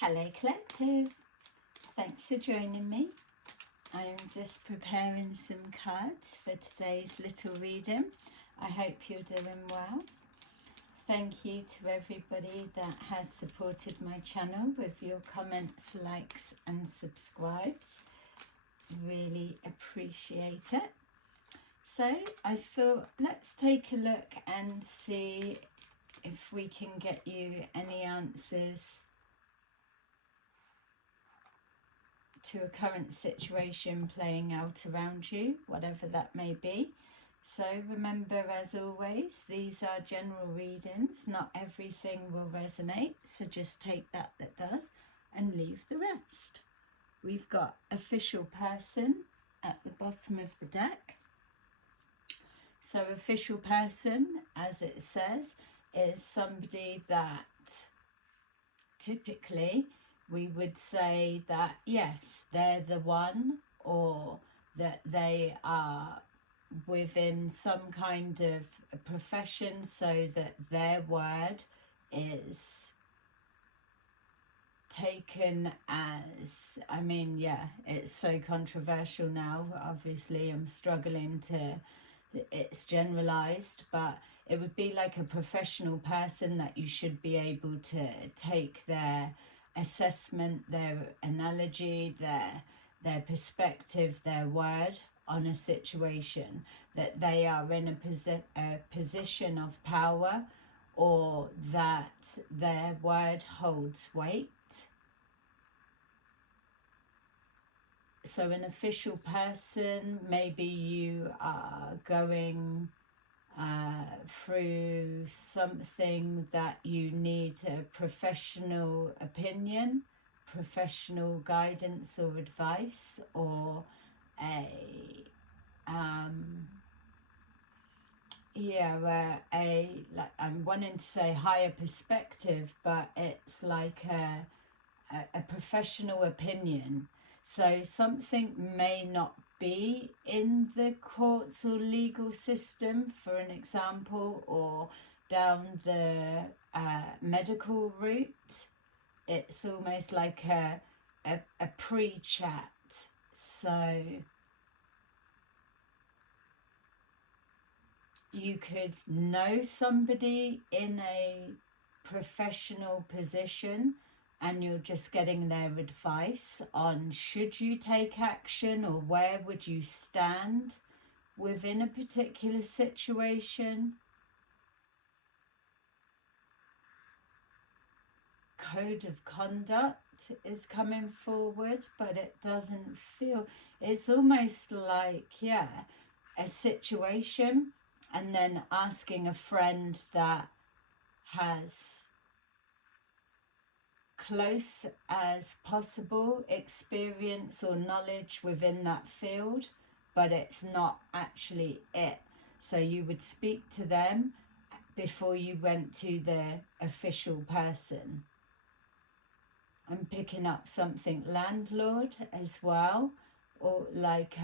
Hello Collective, thanks for joining me. I am just preparing some cards for today's little reading. I hope you're doing well. Thank you to everybody that has supported my channel with your comments, likes and subscribes. Really appreciate it. So I thought let's take a look and see if we can get you any answers to a current situation playing out around you, whatever that may be. So remember, as always, these are general readings. Not everything will resonate, so just take that does and leave the rest. We've got official person at the bottom of the deck. So official person, as it says, is somebody that typically we would say that yes, they're the one, or that they are within some kind of a profession, so that their word is taken as, I mean, yeah, it's so controversial now. Obviously, I'm struggling to, it's generalized, but it would be like a professional person that you should be able to take their assessment, their analogy, their perspective, their word on a situation, that they are in a position of power, or that their word holds weight. So an official person, maybe you are going through something that you need a professional opinion, professional guidance or advice, or like, I'm wanting to say higher perspective, but it's like a professional opinion. So something may not be in the courts or legal system, for an example, or down the medical route. It's almost like a pre-chat. So you could know somebody in a professional position, and you're just getting their advice on should you take action, or where would you stand within a particular situation. Code of conduct is coming forward, but it doesn't feel, it's almost like, yeah, a situation, and then asking a friend that has close as possible experience or knowledge within that field, but it's not actually it. So you would speak to them before you went to the official person. I'm picking up something landlord as well, or like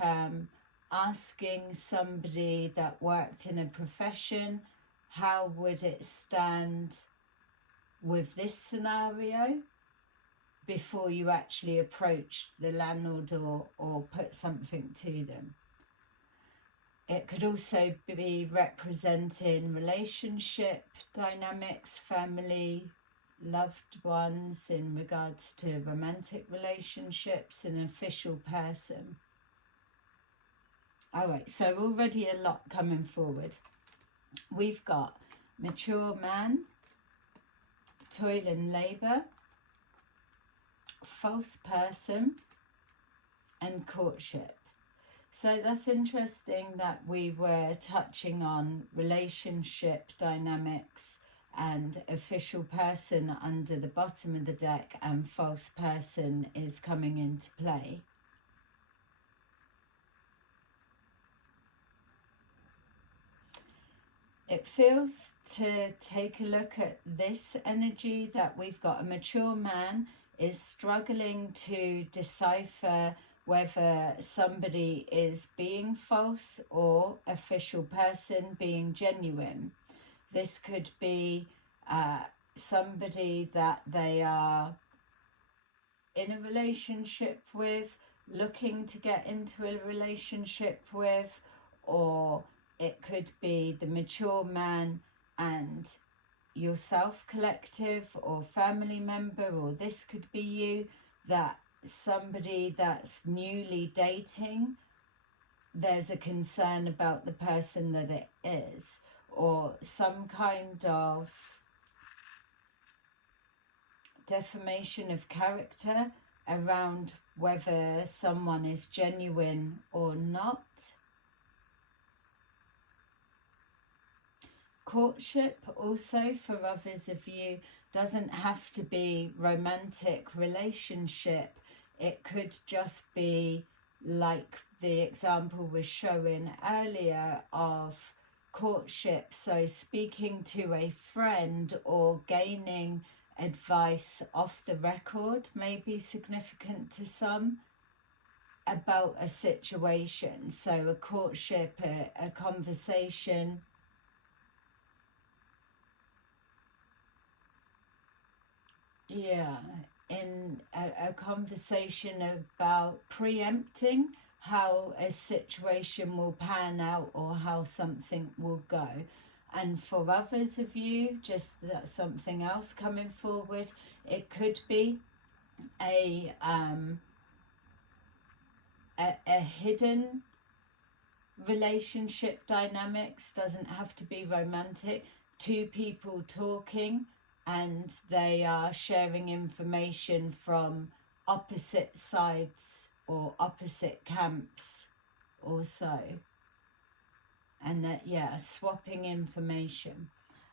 asking somebody that worked in a profession, how would it stand with this scenario, before you actually approach the landlord or put something to them. It could also be representing relationship dynamics, family, loved ones, in regards to romantic relationships, an official person. All right, so already a lot coming forward. We've got mature man, toil and labour, false person, and courtship. So that's interesting that we were touching on relationship dynamics and official person under the bottom of the deck, and false person is coming into play. It feels to take a look at this energy that we've got a mature man is struggling to decipher whether somebody is being false or official person being genuine. This could be somebody that they are in a relationship with, looking to get into a relationship with, or it could be the mature man and yourself collective or family member, or this could be you, that somebody that's newly dating, there's a concern about the person that it is, or some kind of defamation of character around whether someone is genuine or not. Courtship also for others of you doesn't have to be romantic relationship. It could just be like the example was showing earlier of courtship. So speaking to a friend or gaining advice off the record may be significant to some about a situation. So a courtship, a conversation. Yeah, in a conversation about preempting how a situation will pan out or how something will go. And for others of you, just that something else coming forward, it could be a hidden relationship dynamics, doesn't have to be romantic. Two people talking and they are sharing information from opposite sides or opposite camps also. And that, yeah, swapping information.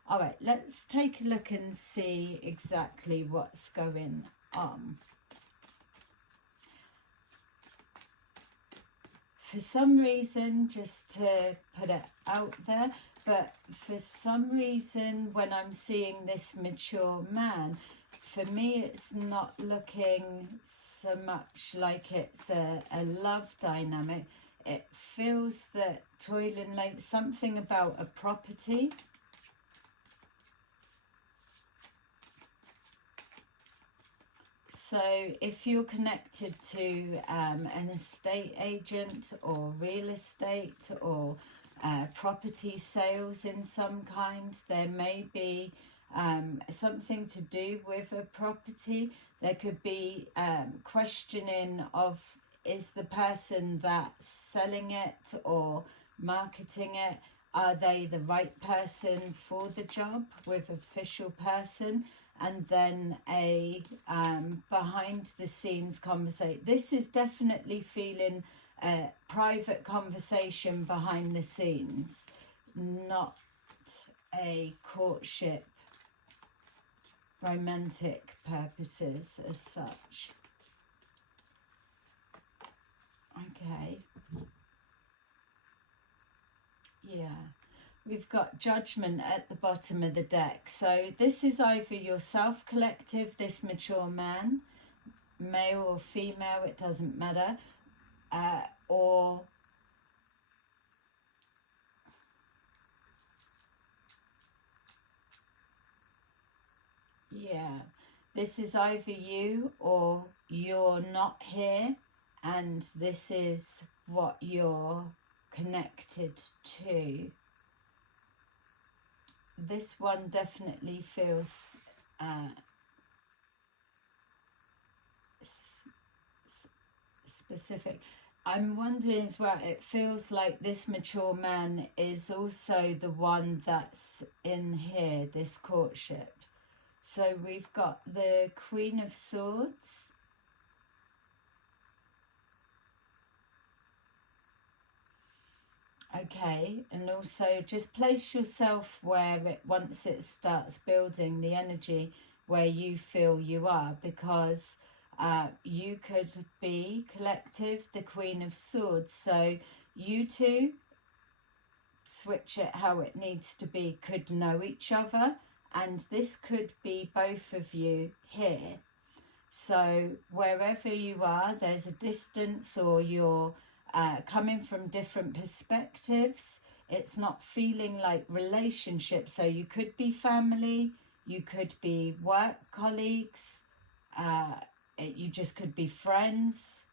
All right, let's take a look and see exactly what's going on. For some reason, just to put it out there, but for some reason when I'm seeing this mature man, for me it's not looking so much like it's a love dynamic. It feels that toiling like something about a property. So if you're connected to an estate agent or real estate or property sales in some kind, there may be something to do with a property. There could be questioning of, is the person that's selling it or marketing it, are they the right person for the job with official person? And then a behind the scenes conversation. This is definitely feeling a private conversation behind the scenes, not a courtship, romantic purposes as such. Okay. Yeah. We've got judgment at the bottom of the deck. So this is either yourself collective, this mature man, male or female, it doesn't matter, or yeah, this is either you or you're not here and this is what you're connected to. This one definitely feels specific. I'm wondering as well, it feels like this mature man is also the one that's in here, this courtship. So we've got the Queen of Swords. Okay, and also just place yourself where it, once it starts building the energy where you feel you are, because you could be collective, the Queen of Swords. So you two, switch it how it needs to be, could know each other, and this could be both of you here. So wherever you are, there's a distance, or you're coming from different perspectives. It's not feeling like relationship. So you could be family, you could be work colleagues, you just could be friends.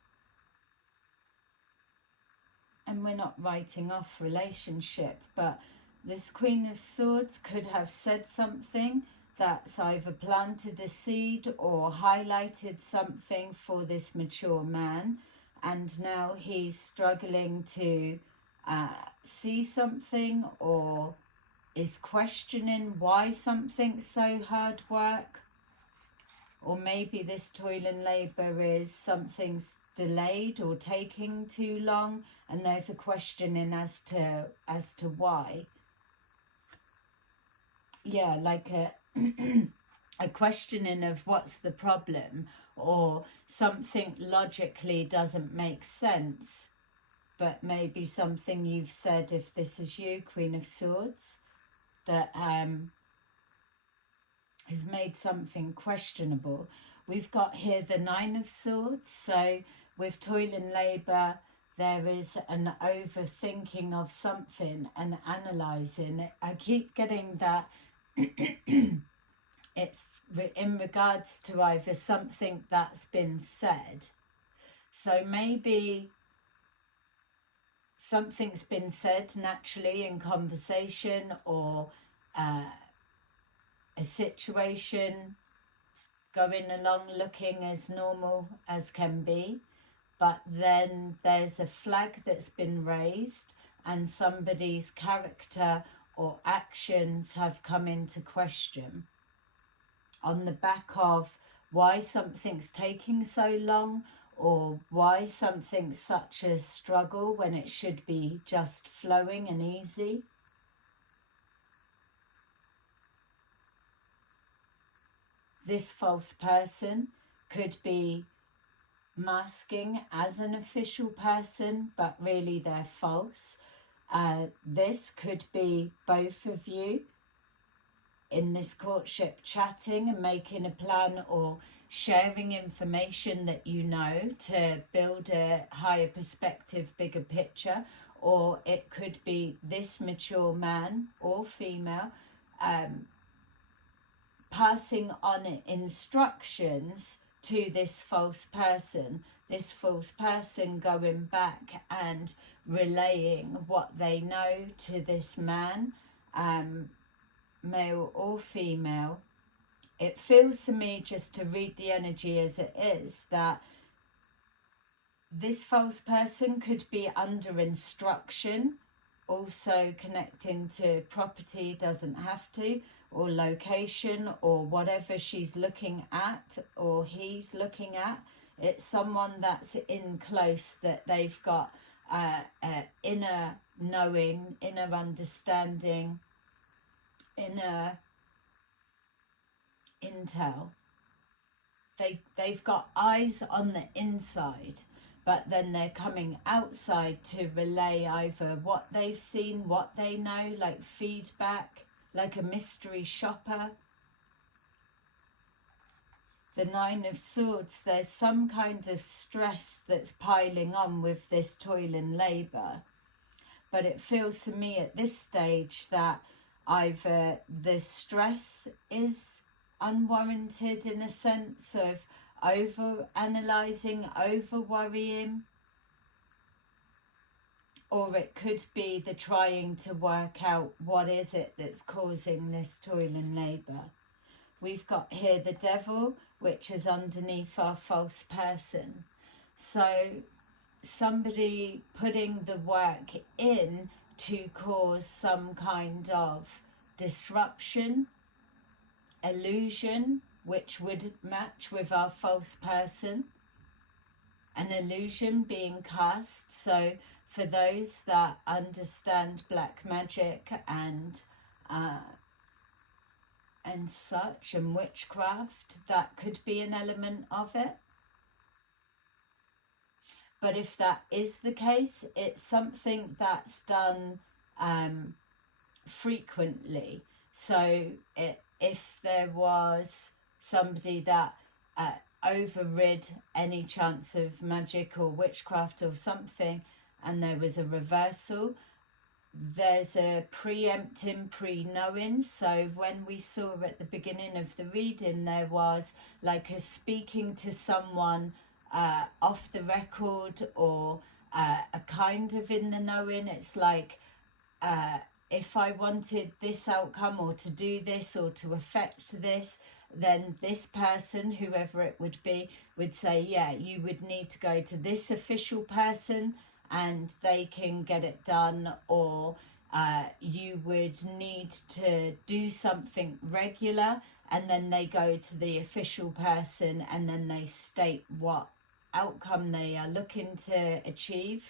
And we're not writing off relationship, but this Queen of Swords could have said something that's either planted a seed or highlighted something for this mature man, and now he's struggling to see something, or is questioning why something's so hard work. Or maybe this toil and labour is something's delayed or taking too long, and there's a questioning as to why. Yeah, like a a questioning of what's the problem, or something logically doesn't make sense, but maybe something you've said, if this is you, Queen of Swords, that has made something questionable. We've got here the Nine of Swords. So with toil and labour, there is an overthinking of something and analysing. I keep getting that it's in regards to either something that's been said. So maybe something's been said naturally in conversation, or a situation going along looking as normal as can be, but then there's a flag that's been raised and somebody's character or actions have come into question on the back of why something's taking so long, or why something's such a struggle when it should be just flowing and easy. This false person could be masking as an official person, but really they're false. This could be both of you in this courtship chatting and making a plan, or sharing information that you know to build a higher perspective, bigger picture. Or it could be this mature man or female passing on instructions to this false person going back and relaying what they know to this man, male or female. It feels to me, just to read the energy as it is, that this false person could be under instruction, also connecting to property, doesn't have to, or location, or whatever she's looking at or he's looking at. It's someone that's in close, that they've got inner knowing, inner understanding, inner intel. They've got eyes on the inside, but then they're coming outside to relay either what they've seen, what they know, like feedback, like a mystery shopper. The Nine of Swords, there's some kind of stress that's piling on with this toil and labour. But it feels to me at this stage that either the stress is unwarranted, in a sense of over analysing, over worrying, or it could be the trying to work out what is it that's causing this toil and labour. We've got here the Devil, which is underneath our false person. So somebody putting the work in to cause some kind of disruption, illusion, which would match with our false person. An illusion being cast. So for those that understand black magic and such, and witchcraft, that could be an element of it. But if that is the case, it's something that's done frequently. So if there was somebody that overrid any chance of magic or witchcraft or something, and there was a reversal, there's a preempting, pre-knowing. So when we saw at the beginning of the reading, there was like a speaking to someone off the record, or a kind of in the knowing. It's like, if I wanted this outcome, or to do this, or to affect this, then this person, whoever it would be, would say, yeah, you would need to go to this official person and they can get it done, or you would need to do something regular, and then they go to the official person and then they state what outcome they are looking to achieve.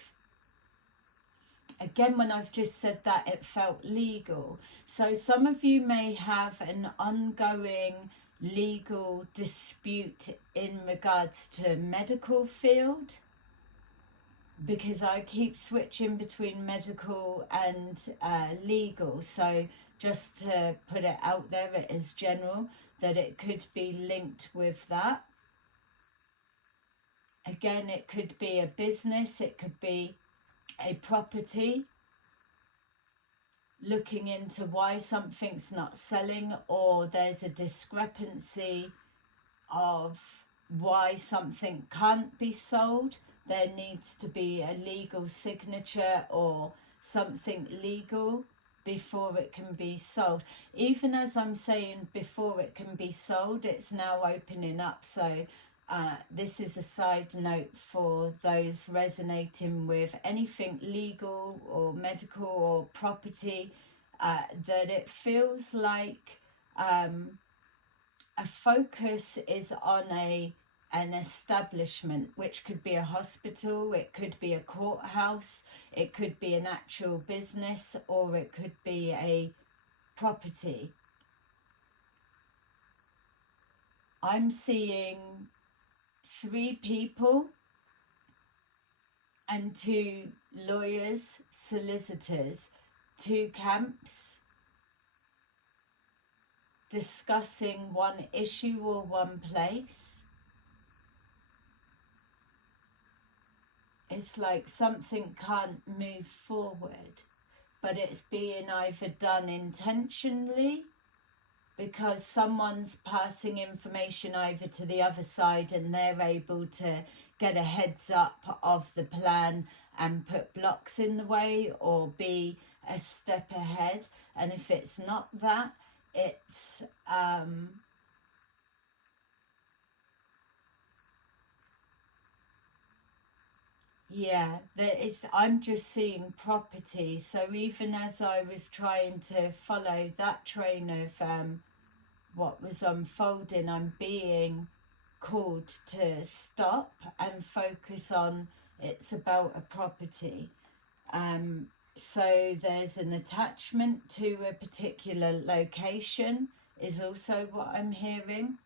Again, when I've just said that, it felt legal. So some of you may have an ongoing legal dispute in regards to medical field, because I keep switching between medical and legal. So just to put it out there, it is general, that it could be linked with that. Again, it could be a business, it could be a property, looking into why something's not selling, or there's a discrepancy of why something can't be sold. There needs to be a legal signature or something legal before it can be sold. Even as I'm saying before it can be sold, it's now opening up. So this is a side note for those resonating with anything legal or medical or property, that it feels like a focus is on an establishment, which could be a hospital, it could be a courthouse, it could be an actual business, or it could be a property. I'm seeing 3 people and 2 lawyers, solicitors, 2 camps discussing one issue or one place. It's like something can't move forward, but it's being either done intentionally, because someone's passing information over to the other side and they're able to get a heads up of the plan and put blocks in the way or be a step ahead. And if it's not that, it's I'm just seeing property. So even as I was trying to follow that train of what was unfolding, I'm being called to stop and focus on, it's about a property. So there's an attachment to a particular location is also what I'm hearing.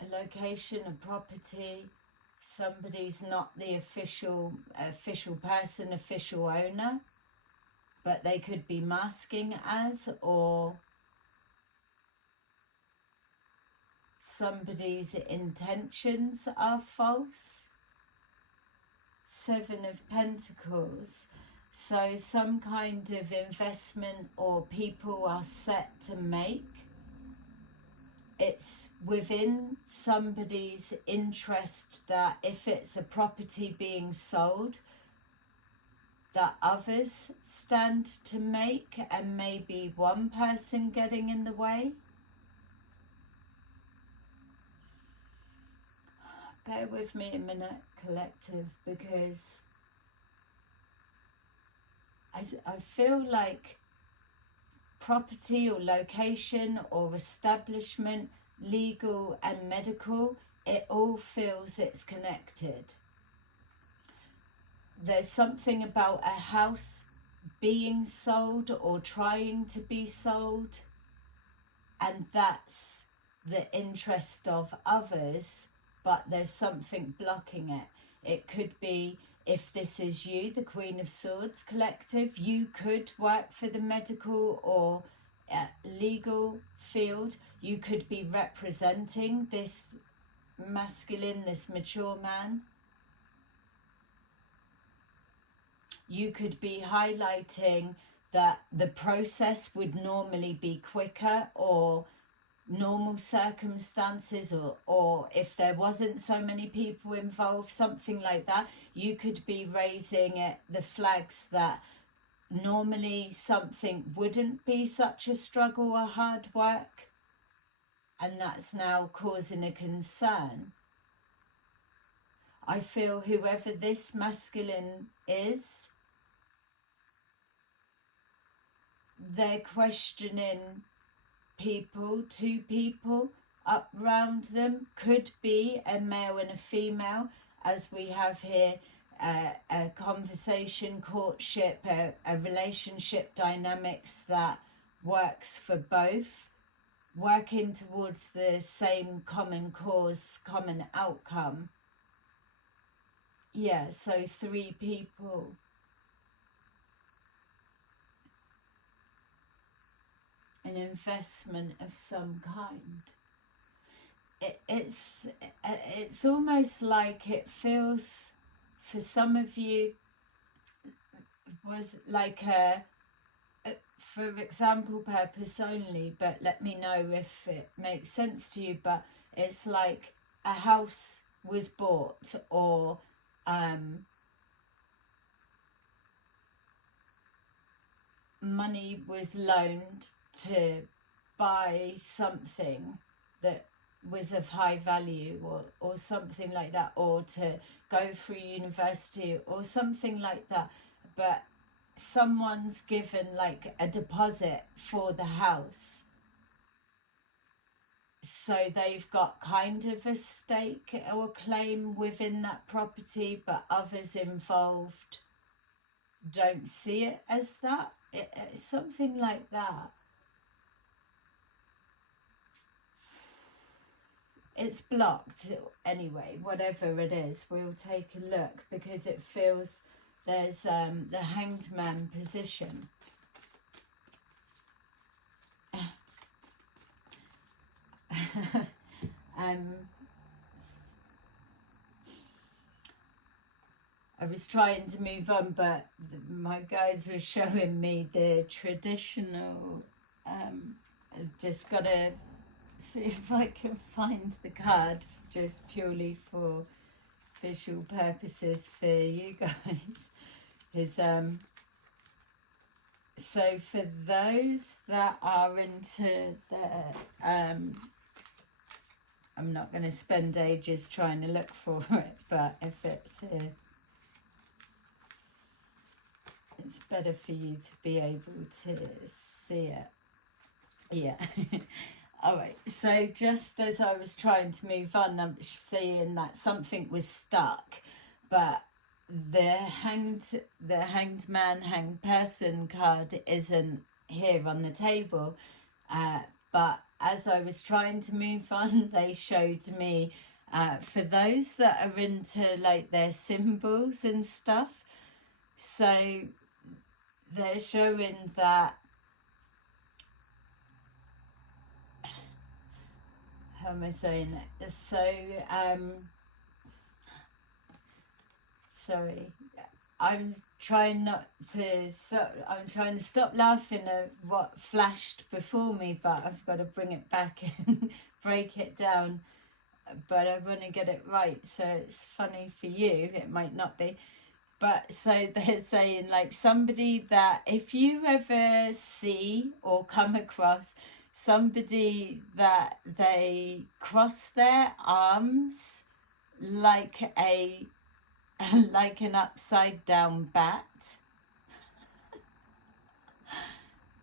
A location, a property, somebody's not the official person, official owner, but they could be masking as, or somebody's intentions are false. 7 of Pentacles. So some kind of investment or people are set to make. It's within somebody's interest that if it's a property being sold, that others stand to make, and maybe one person getting in the way. Bear with me a minute, collective, because I feel like property or location or establishment, legal and medical, it all feels it's connected. There's something about a house being sold or trying to be sold, and that's the interest of others, but there's something blocking it. It could be, if this is you, the Queen of Swords collective, you could work for the medical or legal field. You could be representing this masculine, this mature man. you could be highlighting that the process would normally be quicker, or normal circumstances, or if there wasn't so many people involved, something like that. You could be raising the flags that normally something wouldn't be such a struggle or hard work, and that's now causing a concern. I feel whoever this masculine is, they're questioning people, two people up round them. Could be a male and a female, as we have here, a conversation, courtship, a relationship dynamics that works for both, working towards the same common cause, common outcome. Yeah, so 3 people. An investment of some kind. It's almost like it feels, for some of you, was like for example purpose only, but let me know if it makes sense to you, but it's like a house was bought, or money was loaned to buy something that was of high value, or something like that, or to go through university or something like that, but someone's given like a deposit for the house, so they've got kind of a stake or claim within that property, but others involved don't see it as that. It's something like that. It's blocked anyway, whatever it is. We'll take a look, because it feels there's the Hanged Man position. I was trying to move on, but my guys were showing me the traditional. I've just got to see if I can find the card, just purely for visual purposes for you guys. Is so for those that are into the I'm not going to spend ages trying to look for it, but if it's here, it's better for you to be able to see it. Yeah. All right, so just as I was trying to move on, I'm seeing that something was stuck, but the hanged man, hanged person card isn't here on the table. But as I was trying to move on, they showed me, for those that are into like their symbols and stuff, so they're showing that, how am I saying it? So, sorry, I'm trying not to, I'm trying to stop laughing at what flashed before me, but I've got to bring it back and break it down. But I want to get it right, so it's funny for you, it might not be. But so they're saying, like, somebody that if you ever see or come across somebody that they cross their arms like an upside down bat,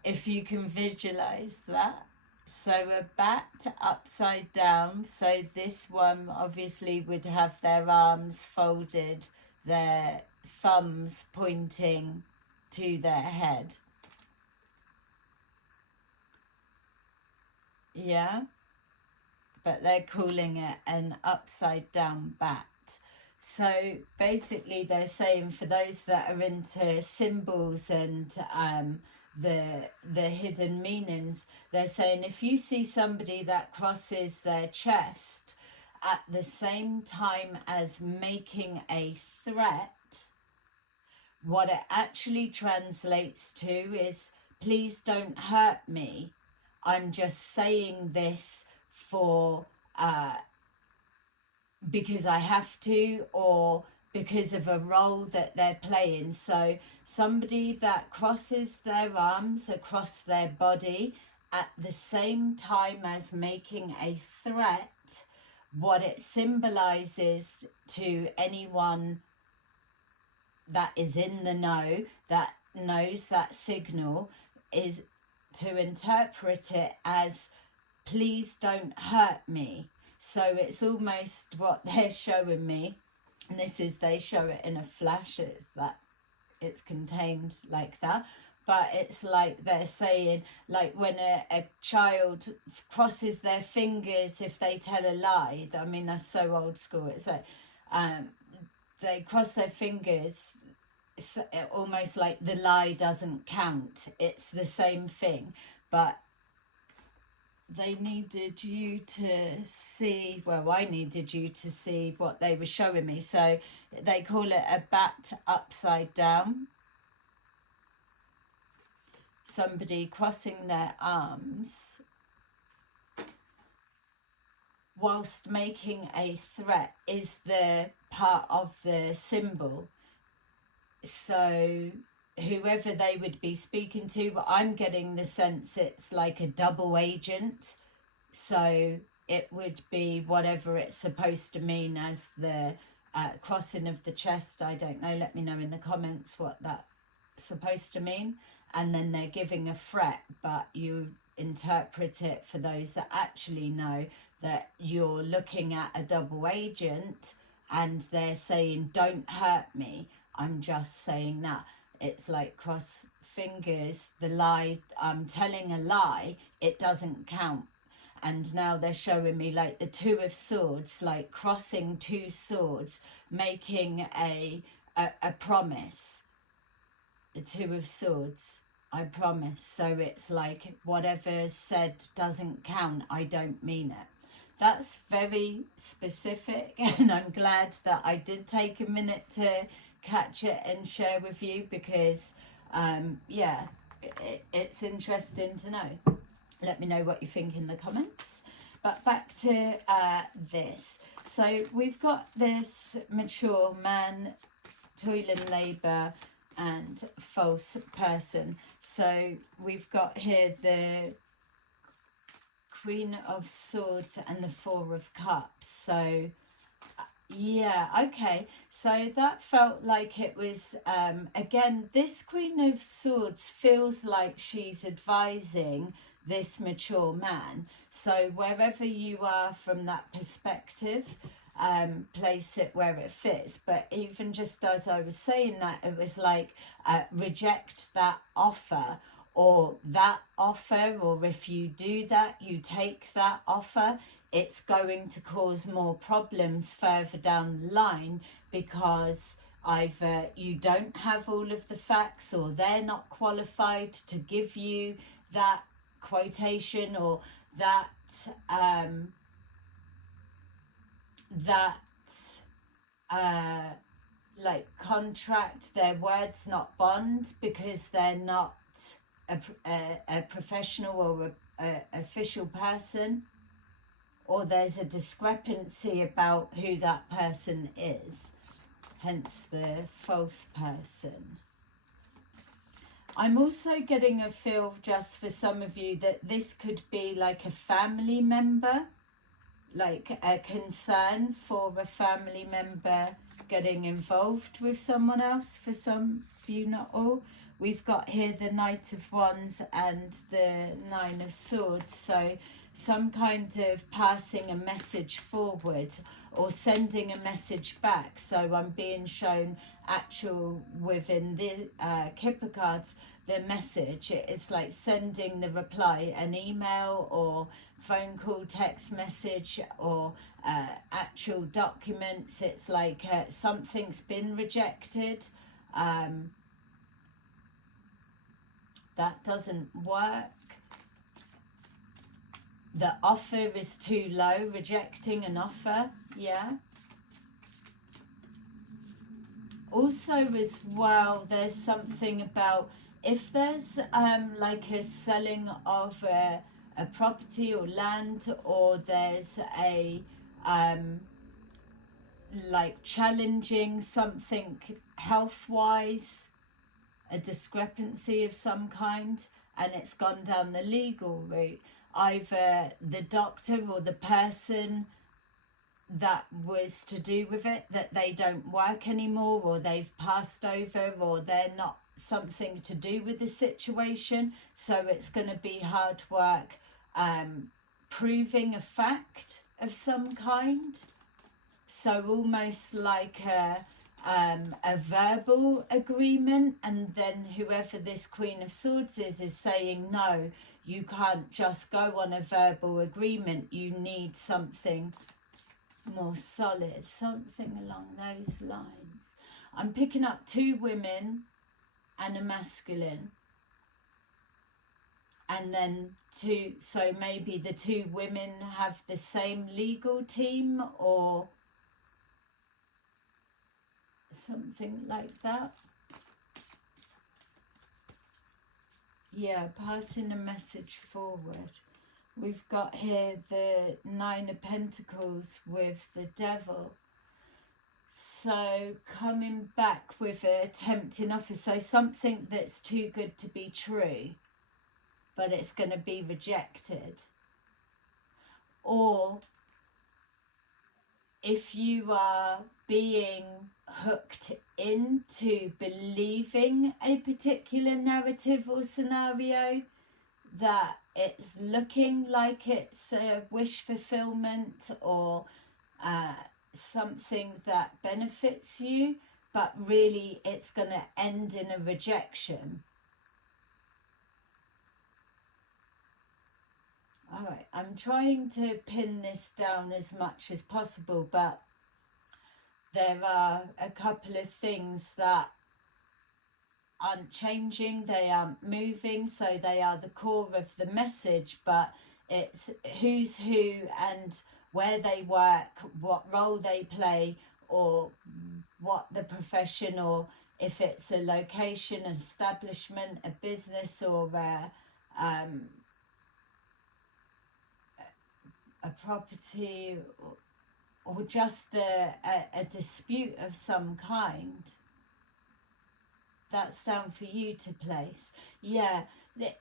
if you can visualize that. So a bat upside down, so this one obviously would have their arms folded, their thumbs pointing to their head. Yeah, but they're calling it an upside down bat. So basically they're saying, for those that are into symbols and the hidden meanings, they're saying if you see somebody that crosses their chest at the same time as making a threat, What it actually translates to is, please don't hurt me. I'm just saying this for because I have to, or because of a role that they're playing. So somebody that crosses their arms across their body at the same time as making a threat, what it symbolizes to anyone that is in the know, that knows that signal, is to interpret it as, please don't hurt me. So it's almost what they're showing me, and this is, they show it in a flash, it's that it's contained like that, but it's like they're saying, like when a child crosses their fingers if they tell a lie. I mean, that's so old school. It's like they cross their fingers, almost like the lie doesn't count. It's the same thing, but they needed you to see, well, I needed you to see what they were showing me. So they call it a bat upside down. Somebody crossing their arms whilst making a threat is the part of the symbol. So whoever they would be speaking to, but I'm getting the sense it's like a double agent. So it would be whatever it's supposed to mean as the crossing of the chest. I don't know. Let me know in the comments what that's supposed to mean. And then they're giving a threat, but you interpret it, for those that actually know, that you're looking at a double agent and they're saying, don't hurt me. I'm just saying that. It's like cross fingers, the lie, I'm telling a lie, it doesn't count. And now they're showing me like the Two of Swords, like crossing two swords, making a promise. The Two of Swords, I promise. So it's like, whatever's said doesn't count, I don't mean it. That's very specific, and I'm glad that I did take a minute to catch it and share with you, because yeah, it's interesting to know. Let me know what you think in the comments. But back to this. So we've got this mature man, toiling labour and false person. So we've got here the Queen of Swords and the Four of Cups. So yeah, okay, so that felt like it was again, this Queen of Swords feels like she's advising this mature man. So wherever you are from that perspective, place it where it fits. But even just as I was saying that, it was like reject that offer, or that offer, or if you do that, you take that offer, it's going to cause more problems further down the line, because either you don't have all of the facts, or they're not qualified to give you that quotation, or that like contract, their words not bond, because they're not a professional or a official person, or there's a discrepancy about who that person is, hence the false person. I'm also getting a feel, just for some of you, that this could be like a family member, like a concern for a family member getting involved with someone else, for some of you, not all. We've got here the Knight of Wands and the Nine of Swords. So some kind of passing a message forward, or sending a message back. So I'm being shown actual within the Kipper cards, the message. It's like sending the reply, an email or phone call, text message, or actual documents. It's like something's been rejected. That doesn't work. The offer is too low, rejecting an offer, yeah. Also, as well, there's something about if there's like a selling of a property or land, or there's a like challenging something health wise, a discrepancy of some kind, and it's gone down the legal route. Either the doctor or the person that was to do with it, that they don't work anymore, or they've passed over, or they're not something to do with the situation, so it's going to be hard work proving a fact of some kind. So almost like a verbal agreement, and then whoever this Queen of Swords is saying, no, you can't just go on a verbal agreement, you need something more solid, something along those lines. I'm picking up 2 women and a masculine, and then 2, so maybe the 2 women have the same legal team or something like that. Yeah, passing a message forward. We've got here the 9 of Pentacles with the Devil. So coming back with a tempting offer. So something that's too good to be true, but it's going to be rejected. Or if you are being hooked into believing a particular narrative or scenario, that it's looking like it's a wish fulfillment or something that benefits you, but really it's going to end in a rejection. All right, I'm trying to pin this down as much as possible, but there are a couple of things that aren't changing, they aren't moving, so they are the core of the message, but it's who's who and where they work, what role they play, or what the profession, or if it's a location, an establishment, a business, or a property, or just a dispute of some kind. That's down for you to place. Yeah,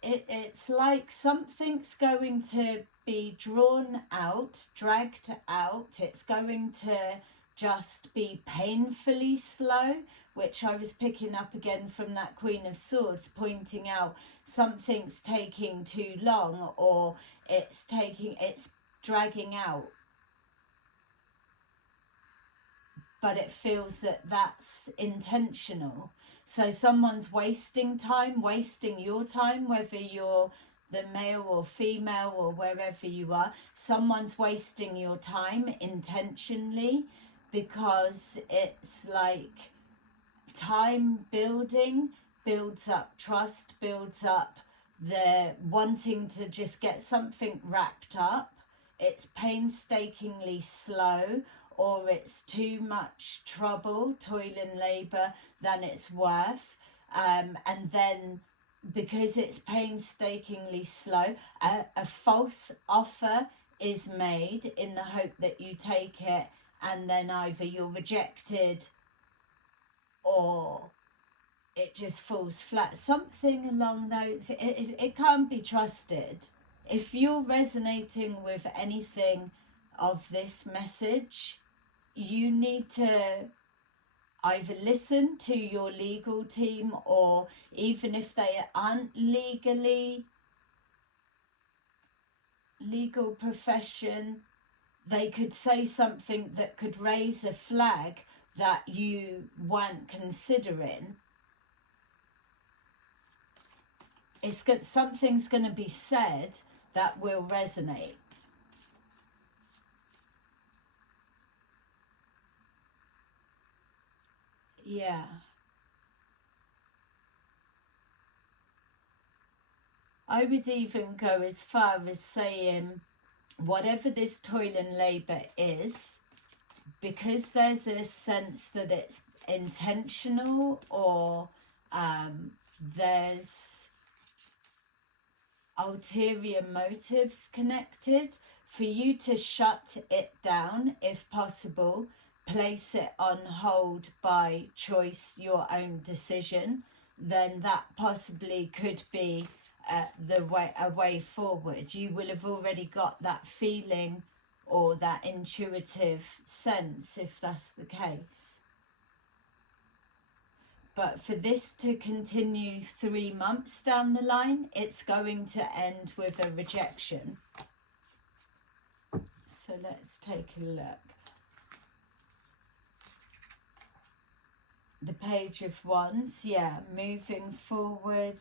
it's like something's going to be drawn out, dragged out. It's going to just be painfully slow, which I was picking up again from that Queen of Swords, pointing out something's taking too long, or it's dragging out. But it feels that that's intentional. So someone's wasting time, wasting your time, whether you're the male or female or wherever you are. Someone's wasting your time intentionally, because it's like time building builds up trust, builds up the wanting to just get something wrapped up. It's painstakingly slow, or it's too much trouble, toil and labour than it's worth. And then because it's painstakingly slow, a false offer is made in the hope that you take it, and then either you're rejected or it just falls flat. Something along those, it can't be trusted. If you're resonating with anything of this message, you need to either listen to your legal team, or even if they aren't legal profession, they could say something that could raise a flag that you weren't considering. Something's going to be said that will resonate. Yeah. I would even go as far as saying, whatever this toil and labour is, because there's a sense that intentional, or there's ulterior motives connected. For you to shut it down, if possible, place it on hold by choice, your own decision, then that possibly could be a way forward. You will have already got that feeling or that intuitive sense, if that's the case. But for this to continue 3 months down the line, it's going to end with a rejection. So let's take a look. The Page of Wands, yeah, moving forward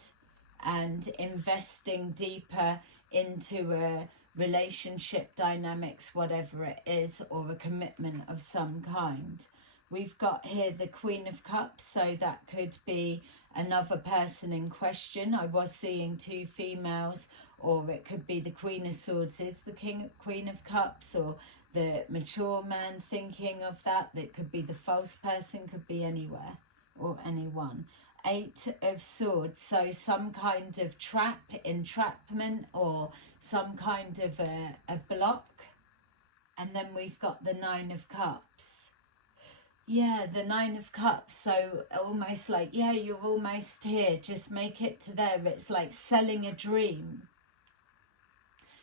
and investing deeper into a relationship dynamics, whatever it is, or a commitment of some kind. We've got here the Queen of Cups, so that could be another person in question. I was seeing 2 females, or it could be the Queen of Swords is the Queen of Cups, or the mature man thinking of that. That could be the false person, could be anywhere or anyone. 8 of Swords, so some kind of entrapment, or some kind of a block. And then we've got the 9 of Cups. Yeah, the 9 of Cups, so almost like, yeah, you're almost here, just make it to there. It's like selling a dream.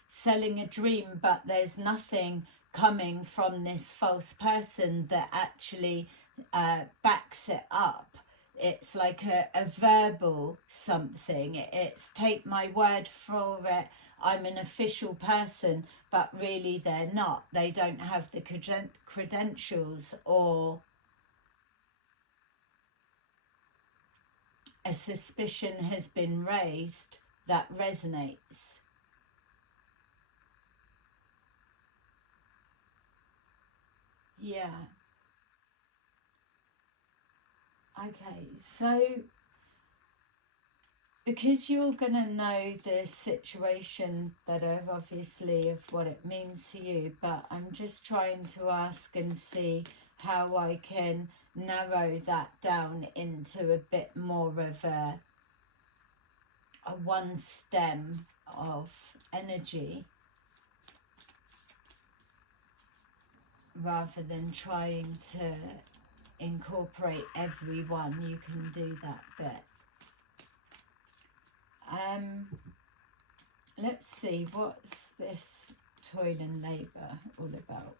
Selling a dream, but there's nothing coming from this false person that actually backs it up. It's like a verbal something. It's take my word for it, I'm an official person, but really they're not. They don't have the credentials, or a suspicion has been raised that resonates. Yeah. Okay, so because you're going to know the situation better, obviously, of what it means to you, but I'm just trying to ask and see how I can narrow that down into a bit more of a one stem of energy, rather than trying to incorporate everyone. You can do that bit. Let's see, what's this toil and labour all about?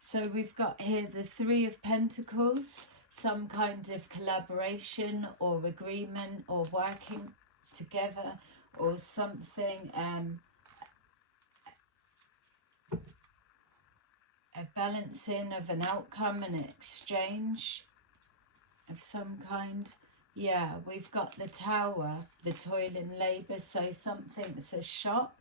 So we've got here the 3 of Pentacles, some kind of collaboration or agreement or working together or something, a balancing of an outcome, an exchange of some kind. Yeah, we've got the Tower, the toil and labour, so something's a shock,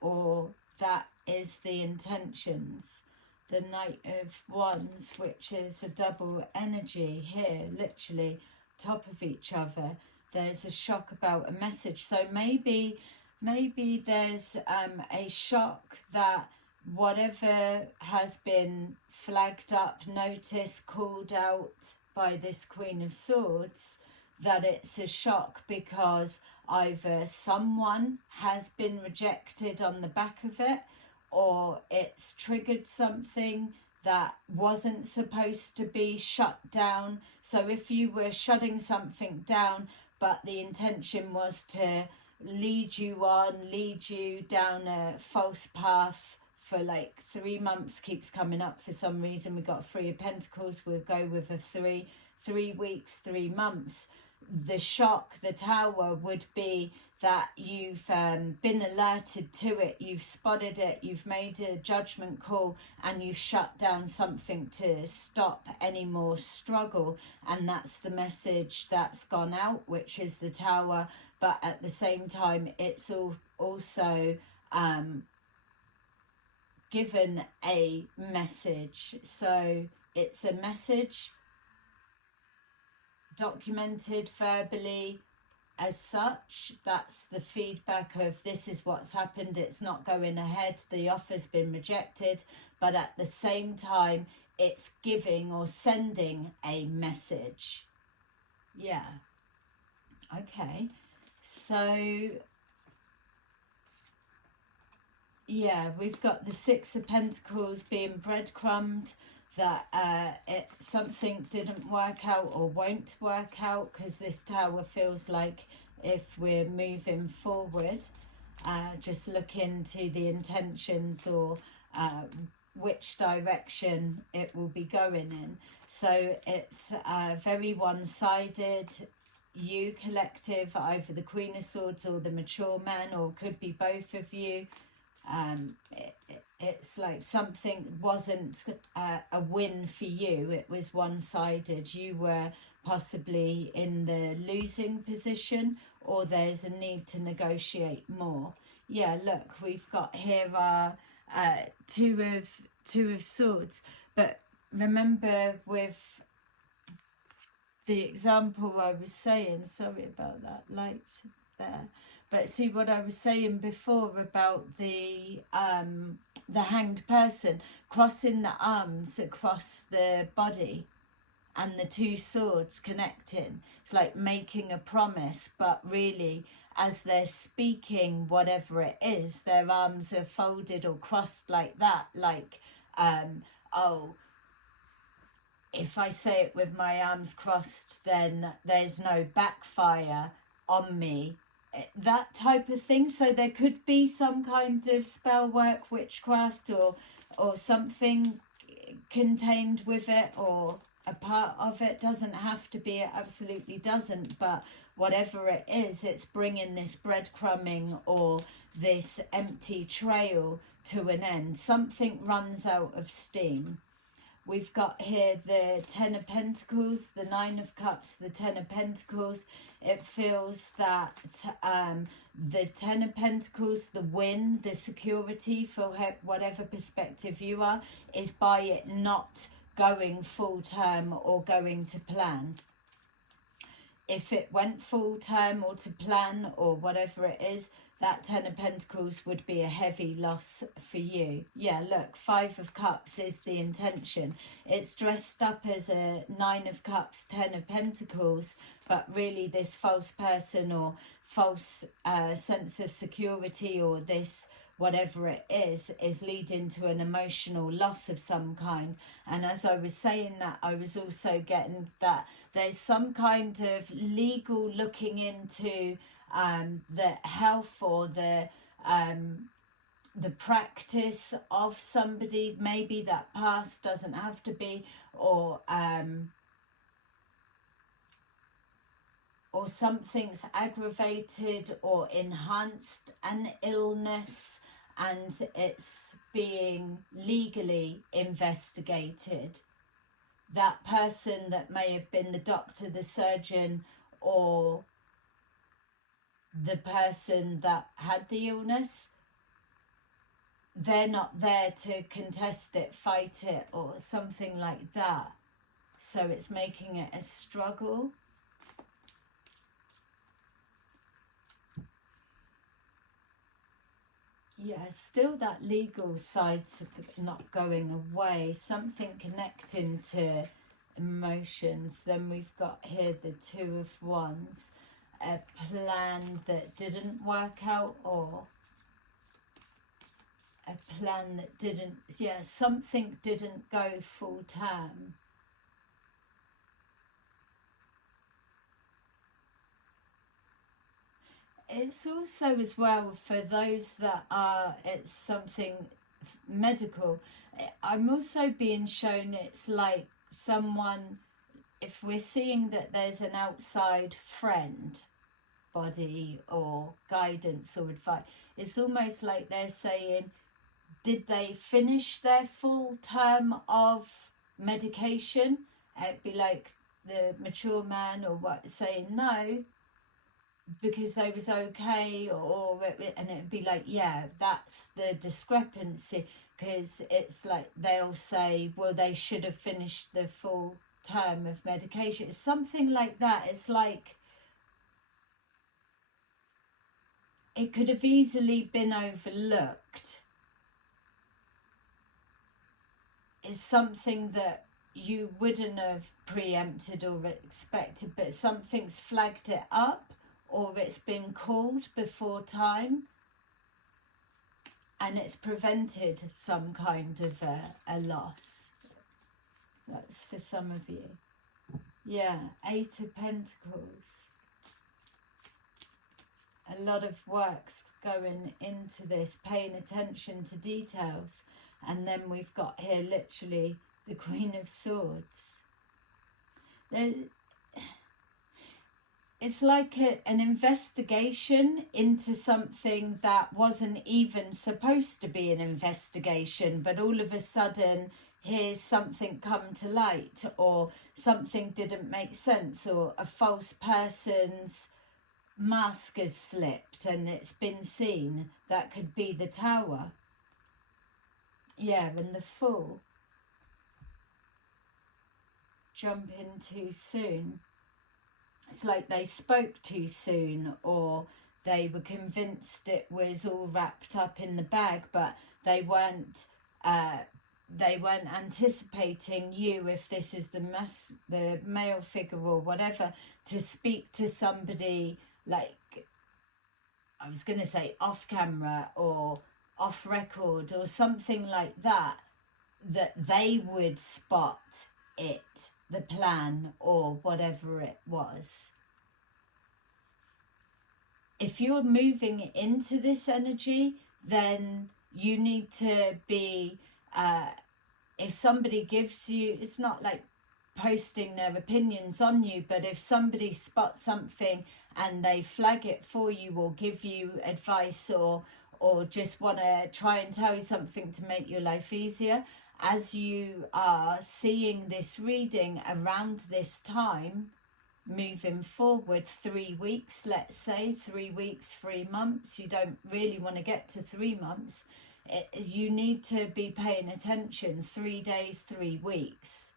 or that is the intentions. The Knight of Wands, which is a double energy here, literally top of each other. There's a shock about a message. So maybe there's a shock that whatever has been flagged up, noticed, called out by this Queen of Swords, that it's a shock because either someone has been rejected on the back of it, or it's triggered something that wasn't supposed to be shut down. So if you were shutting something down, but the intention was to lead you down a false path for like 3 months, keeps coming up for some reason. We've got 3 of Pentacles, we'll go with a 3 weeks, 3 months. The shock, the Tower, would be that you've been alerted to it, you've spotted it, you've made a judgment call, and you've shut down something to stop any more struggle. And that's the message that's gone out, which is the Tower. But at the same time, it's also given a message. So it's a message documented verbally as such. That's the feedback of this is what's happened, it's not going ahead, the offer's been rejected. But at the same time, it's giving or sending a message. Yeah. Okay. So yeah, we've got the Six of Pentacles being breadcrumbed, that something didn't work out or won't work out, because this Tower feels like if we're moving forward, just look into the intentions or which direction it will be going in. So it's very one-sided. You collective, either the Queen of Swords or the mature man, or could be both of you. It's like something wasn't a win for you. It was one-sided. You were possibly in the losing position, or there's a need to negotiate more. Yeah, look, we've got here two of swords. But remember, with the example I was saying, sorry about that light there, but see what I was saying before about the hanged person crossing the arms across the body and the two swords connecting. It's like making a promise, but really as they're speaking whatever it is, their arms are folded or crossed like that, like oh, if I say it with my arms crossed, then there's no backfire on me, that type of thing. So there could be some kind of spell work, witchcraft, or something contained with it, or a part of it. Doesn't have to be, it absolutely doesn't, but whatever it is, it's bringing this breadcrumbing or this empty trail to an end. Something runs out of steam. We've got here the Ten of Pentacles, the Nine of Cups, the Ten of Pentacles. It feels that the Ten of Pentacles, the win, the security for whatever perspective you are, is by it not going full term or going to plan. If it went full term or to plan or whatever it is, that Ten of Pentacles would be a heavy loss for you. Yeah, look, Five of Cups is the intention. It's dressed up as a Nine of Cups, Ten of Pentacles, but really this false person or false sense of security, or this whatever it is leading to an emotional loss of some kind. And as I was saying that, I was also getting that there's some kind of legal looking into the health or the practice of somebody. Maybe that past, doesn't have to be, or something's aggravated or enhanced an illness, and it's being legally investigated. That person that may have been the doctor, the surgeon, or the person that had the illness, they're not there to contest it, fight it, or something like that. So it's making it a struggle. Yeah, still that legal side's not going away. Something connecting to emotions. Then we've got here the Two of Wands. A plan that didn't work out, or a plan that didn't, yeah, something didn't go full term. It's also as well for those that are, it's something medical. I'm also being shown it's like someone, if we're seeing that there's an outside friend, body or guidance or advice, it's almost like they're saying, did they finish their full term of medication? It'd be like the mature man or what saying no, because they was okay, and it'd be like, yeah, that's the discrepancy, because it's like they'll say, well, they should have finished the full term of medication. It's something like that. It's like it could have easily been overlooked. is something that you wouldn't have preempted or expected, but something's flagged it up, or it's been called before time, and it's prevented some kind of a loss. That's for some of you. Yeah, 8 of Pentacles. A lot of work's going into this, paying attention to details. And then we've got here literally the Queen of Swords. It's like an investigation into something that wasn't even supposed to be an investigation, but all of a sudden here's something come to light, or something didn't make sense, or a false person's mask has slipped and it's been seen. That could be the Tower. Yeah, and the Fool. Jumping too soon. It's like they spoke too soon, or they were convinced it was all wrapped up in the bag, but they weren't anticipating you, if this is the male figure or whatever, to speak to somebody, like, I was going to say off camera or off record or something like that, that they would spot it, the plan or whatever it was. If you're moving into this energy, then you need to be, if somebody gives you, it's not like posting their opinions on you, but if somebody spots something and they flag it for you or give you advice, or just want to try and tell you something to make your life easier, as you are seeing this reading around this time, moving forward 3 weeks, let's say 3 weeks, 3 months, you don't really want to get to 3 months, you need to be paying attention 3 days, 3 weeks.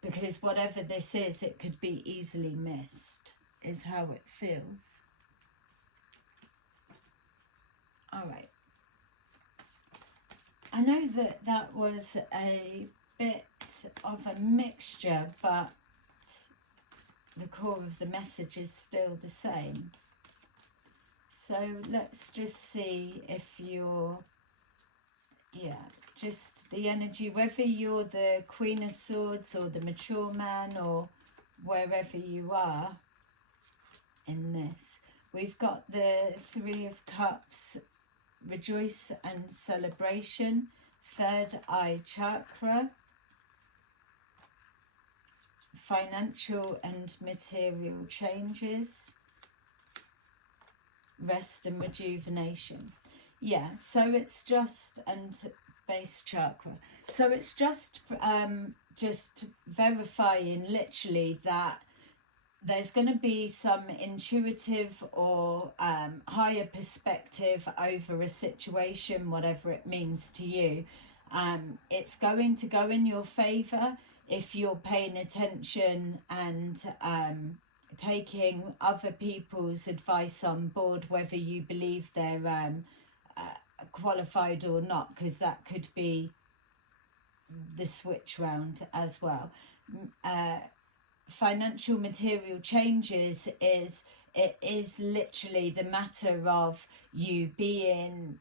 Because whatever this is, it could be easily missed, is how it feels. All right. I know that was a bit of a mixture, but the core of the message is still the same. So let's just see if you're, just the energy, whether you're the Queen of Swords or the mature man or wherever you are in this. We've got the 3 of Cups, rejoice and celebration, 3rd eye chakra, financial and material changes, rest and rejuvenation. Yeah, so it's just, and base chakra. So it's just verifying literally that there's going to be some intuitive or higher perspective over a situation, whatever it means to you. It's going to go in your favour if you're paying attention and taking other people's advice on board, whether you believe they're qualified or not, because that could be the switch round as well. Financial material changes is literally the matter of you being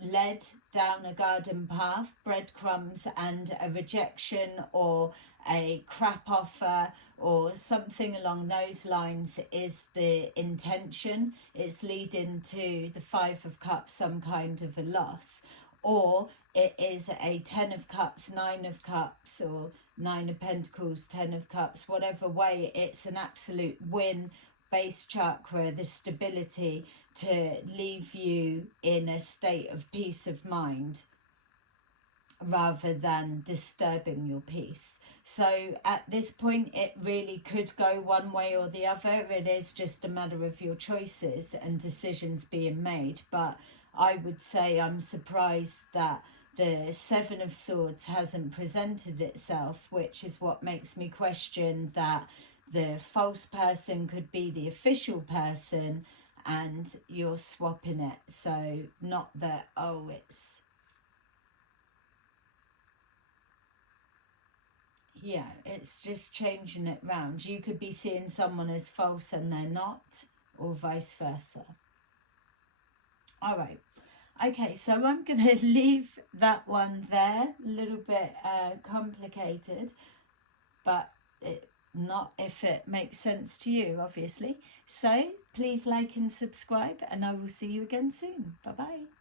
led down a garden path, breadcrumbs, and a rejection or a crap offer or something along those lines is the intention. It's leading to the 5 of Cups, some kind of a loss, or it is a 10 of Cups, 9 of Cups, or 9 of Pentacles, 10 of Cups, whatever way, it's an absolute win, base chakra, the stability to leave you in a state of peace of mind rather than disturbing your peace. So at this point, it really could go one way or the other. It is just a matter of your choices and decisions being made. But I would say I'm surprised that the 7 of Swords hasn't presented itself, which is what makes me question that the false person could be the official person and you're swapping it. So not that, oh, it's Yeah, it's just changing it round. You could be seeing someone as false and they're not, or vice versa. All right. Okay, so I'm going to leave that one there. A little bit complicated, but not if it makes sense to you, obviously. So please like and subscribe, and I will see you again soon. Bye-bye.